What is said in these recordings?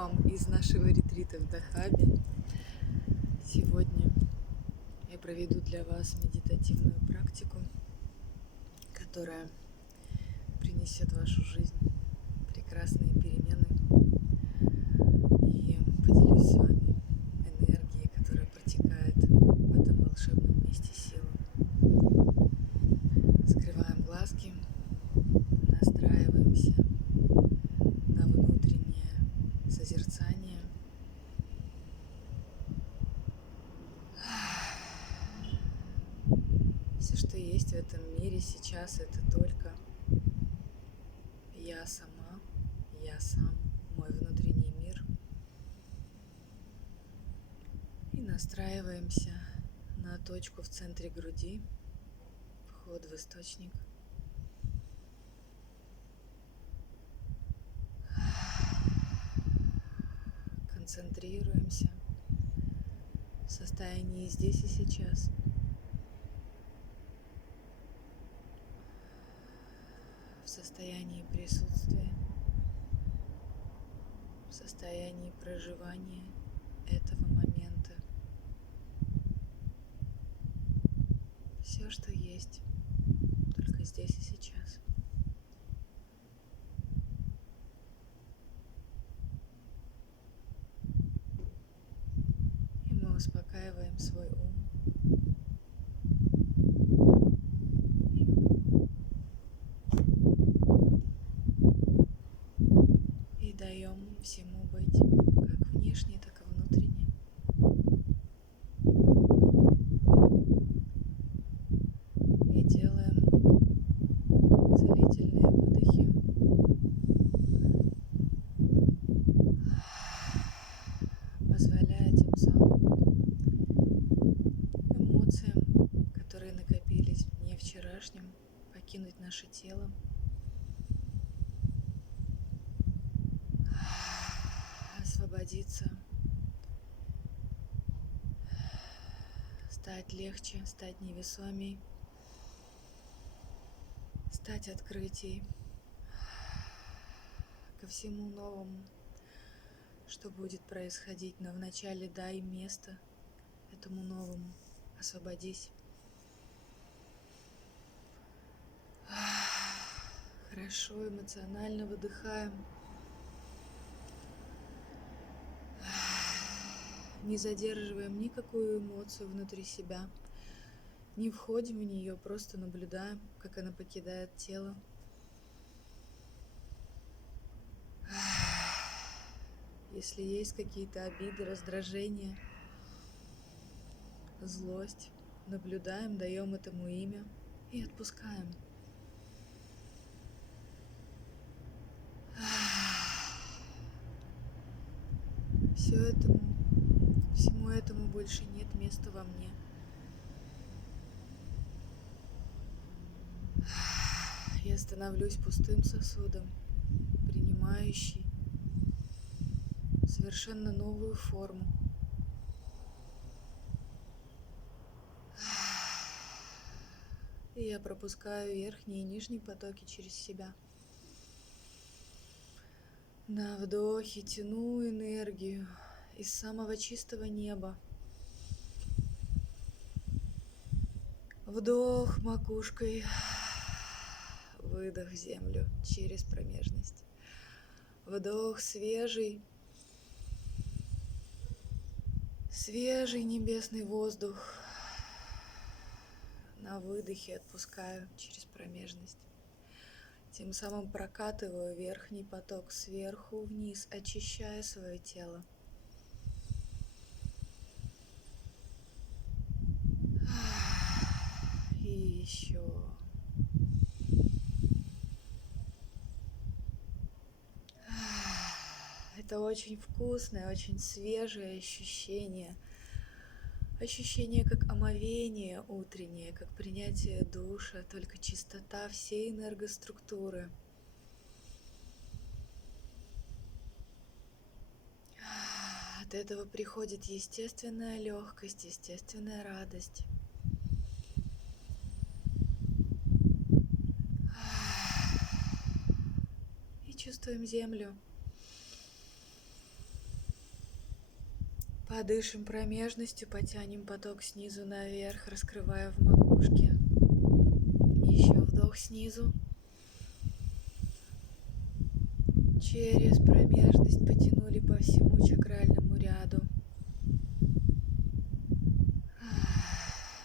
вам из нашего ретрита в Дахабе. Сегодня я проведу для вас медитативную практику, которая принесет в вашу жизнь прекрасные перемены. И поделюсь с вами энергией, которая протекает в этом волшебном месте силы. Закрываем глазки, настраиваемся на внутреннее созерцание. Все, что есть в этом мире сейчас, это только я сама, я сам, мой внутренний мир. И настраиваемся на точку в центре груди, вход в источник. Концентрируемся в состоянии здесь и сейчас. В состоянии присутствия, в состоянии проживания этого момента. Все, что есть, только здесь и сейчас. И мы успокаиваем свой ум. И даем всему быть как внешне, так и внутренне. И делаем целительные выдохи. Позволяя тем самым эмоциям, которые накопились в дне вчерашнем, покинуть наше тело. Освободиться, стать легче, стать невесомей, стать открытий ко всему новому, что будет происходить. Но вначале дай место этому новому, освободись. Хорошо, эмоционально выдыхаем. Не задерживаем никакую эмоцию внутри себя. Не входим в нее, просто наблюдаем, как она покидает тело. Если есть какие-то обиды, раздражения, злость, наблюдаем, даем этому имя и отпускаем. Всему этому больше нет места во мне. Я становлюсь пустым сосудом, принимающий совершенно новую форму. И я пропускаю верхние и нижние потоки через себя. На вдохе тяну энергию из самого чистого неба. Вдох макушкой, выдох в землю через промежность. Вдох свежий небесный воздух. На выдохе отпускаю через промежность. Тем самым прокатываю верхний поток сверху вниз, очищая свое тело. И еще. Это очень вкусное, очень свежее ощущение. Ощущение как омовение утреннее, как принятие душа, только чистота всей энергоструктуры. От этого приходит естественная легкость, естественная радость. И чувствуем землю. Подышим промежностью, потянем поток снизу наверх, раскрывая в макушке. Еще вдох снизу. Через промежность потянули по всему чакральному ряду.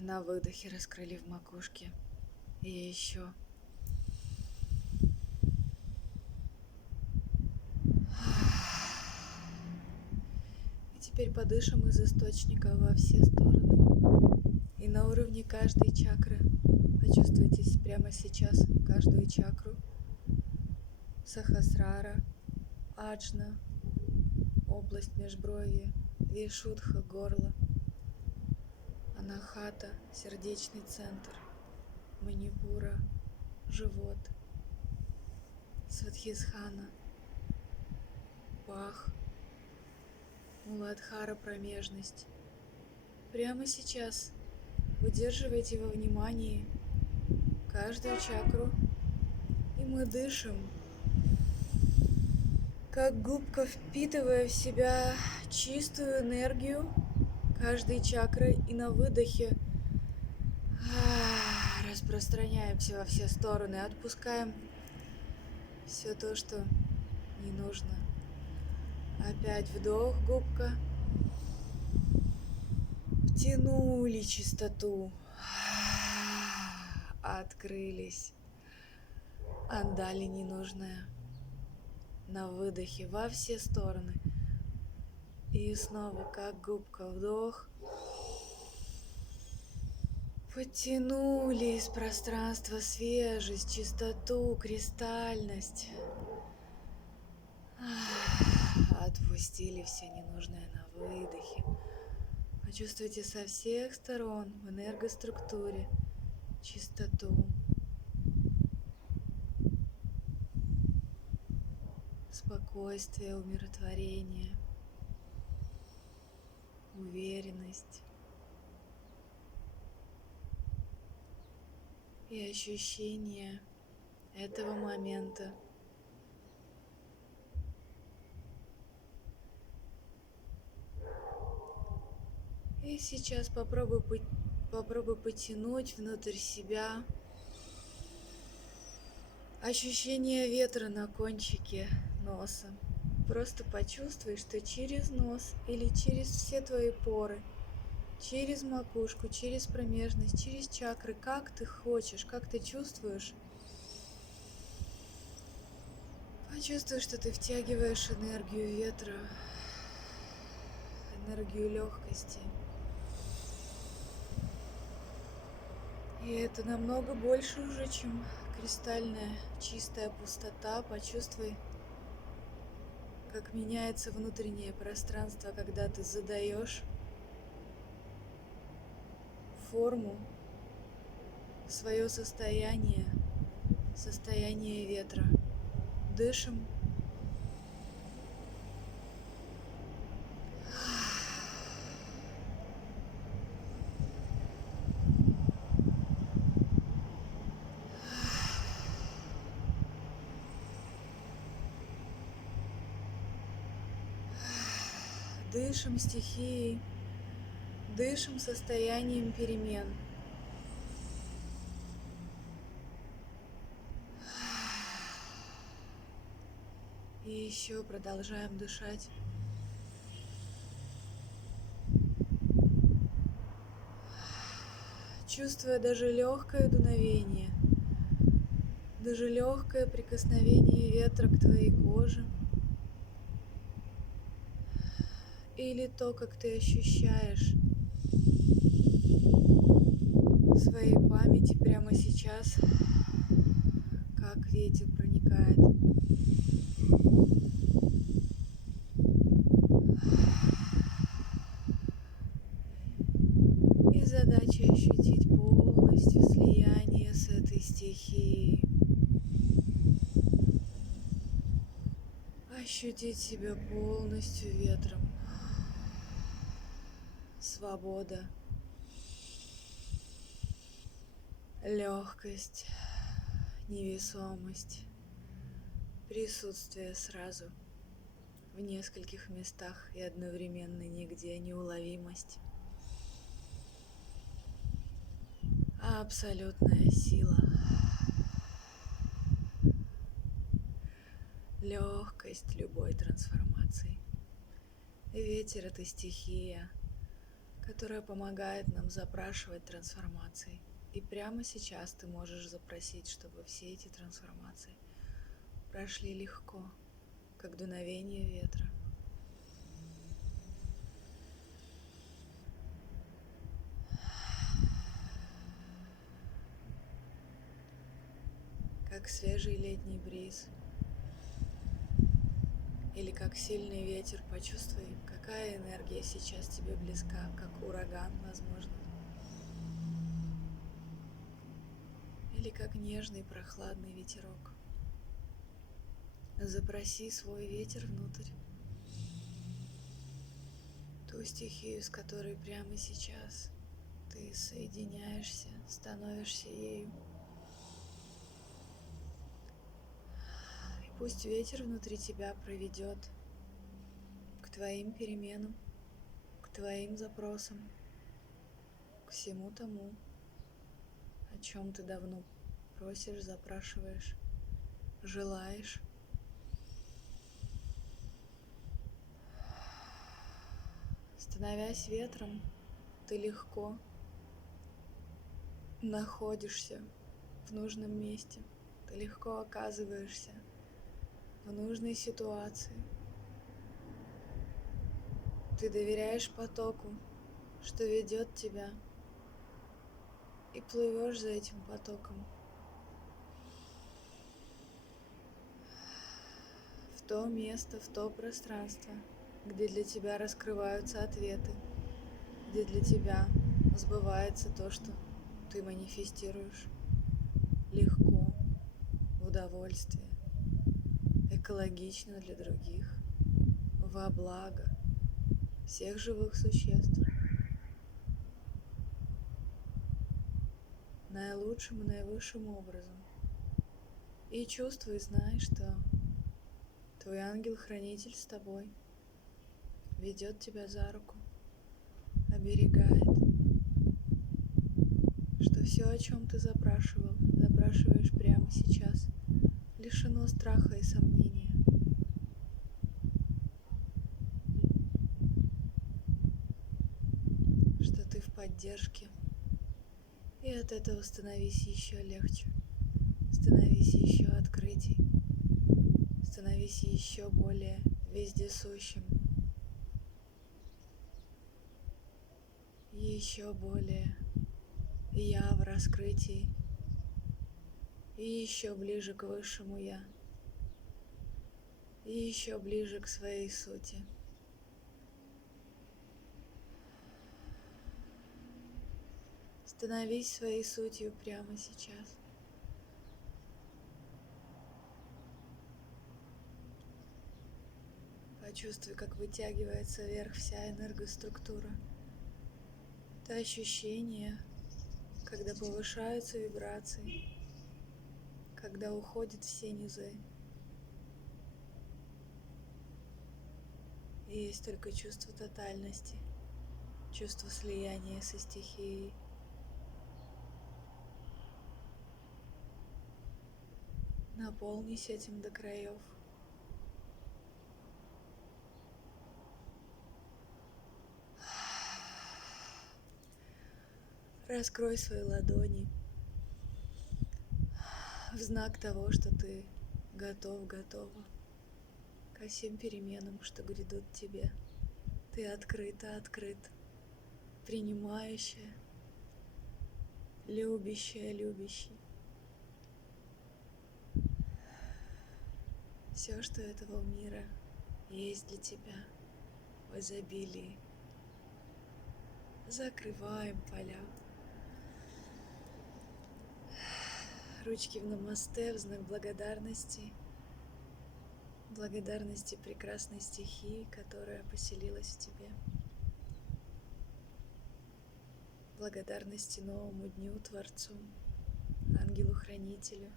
На выдохе раскрыли в макушке. И еще. И теперь подышим из источника во все стороны. И на уровне каждой чакры почувствуйте прямо сейчас каждую чакру. Сахасрара, Аджна, область межброви, Вишудха, горло, Анахата, сердечный центр, Манипура, живот, Свадхисхана, пах, Муладхара, промежность. Прямо сейчас удерживайте во внимании каждую чакру, и мы дышим, как губка, впитывая в себя чистую энергию каждой чакры, и на выдохе распространяемся во все стороны, отпускаем все то, что не нужно. Опять вдох, губка. Втянули чистоту. Открылись. Отдали ненужное. На выдохе во все стороны. И снова как губка, вдох. Подтянули из пространства свежесть, чистоту, кристальность. Отпустили все ненужное на выдохе. Почувствуйте со всех сторон в энергоструктуре чистоту. Спокойствие, умиротворение, уверенность и ощущение этого момента. И сейчас попробуй потянуть внутрь себя ощущение ветра на кончике носа. Просто почувствуй, что через нос или через все твои поры, через макушку, через промежность, через чакры, как ты хочешь, как ты чувствуешь. Почувствуй, что ты втягиваешь энергию ветра, энергию легкости. И это намного больше уже, чем кристальная чистая пустота. Почувствуй, как меняется внутреннее пространство, когда ты задаешь форму, свое состояние ветра. Дышим. Дышим стихией, дышим состоянием перемен. И еще продолжаем дышать. Чувствуя даже легкое дуновение, даже легкое прикосновение ветра к твоей коже. Или то, как ты ощущаешь в своей памяти прямо сейчас, как ветер проникает. И задача ощутить полностью слияние с этой стихией. Ощутить себя полностью ветром. Свобода, легкость, невесомость, присутствие сразу в нескольких местах и одновременно нигде неуловимость, а абсолютная сила, легкость любой трансформации. Ветер — это стихия, которая помогает нам запрашивать трансформации. И прямо сейчас ты можешь запросить, чтобы все эти трансформации прошли легко, как дуновение ветра. Как свежий летний бриз. Или как сильный ветер. Почувствуй, какая энергия сейчас тебе близка, как ураган, возможно. Или как нежный прохладный ветерок. Запроси свой ветер внутрь. Ту стихию, с которой прямо сейчас ты соединяешься, становишься ею. И пусть ветер внутри тебя проведет к твоим переменам, к твоим запросам, к всему тому, о чем ты давно просишь, запрашиваешь, желаешь. Становясь ветром, ты легко находишься в нужном месте, ты легко оказываешься в нужной ситуации. Ты доверяешь потоку, что ведет тебя, и плывешь за этим потоком в то место, в то пространство, где для тебя раскрываются ответы, где для тебя сбывается то, что ты манифестируешь легко, в удовольствие, экологично для других, во благо всех живых существ, наилучшим и наивысшим образом. И чувствуй, знай, что твой ангел-хранитель с тобой, ведет тебя за руку, оберегает, что все, о чем ты запрашиваешь прямо сейчас, лишено страха и сомнения. Что ты в поддержке, и от этого становись еще легче, становись еще открытей, становись еще более вездесущим, еще более я в раскрытии, и еще ближе к высшему я, и еще ближе к своей сути. Становись своей сутью прямо сейчас. Почувствуй, как вытягивается вверх вся энергоструктура. Это ощущение, когда повышаются вибрации, когда уходят все низы. И есть только чувство тотальности, чувство слияния со стихией. Наполнись этим до краев. Раскрой свои ладони в знак того, что ты готова ко всем переменам, что грядут тебе. Ты открыт, принимающая, любящая, любящий. Все, что этого мира есть для тебя в изобилии. Закрываем поля. Ручки в намасте, в знак благодарности. Благодарности прекрасной стихии, которая поселилась в тебе. Благодарности новому дню, Творцу, Ангелу-Хранителю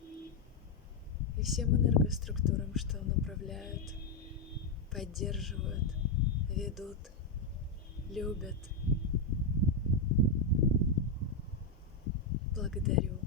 и всем энергоструктурам, что направляют поддерживают, ведут, любят. Благодарю.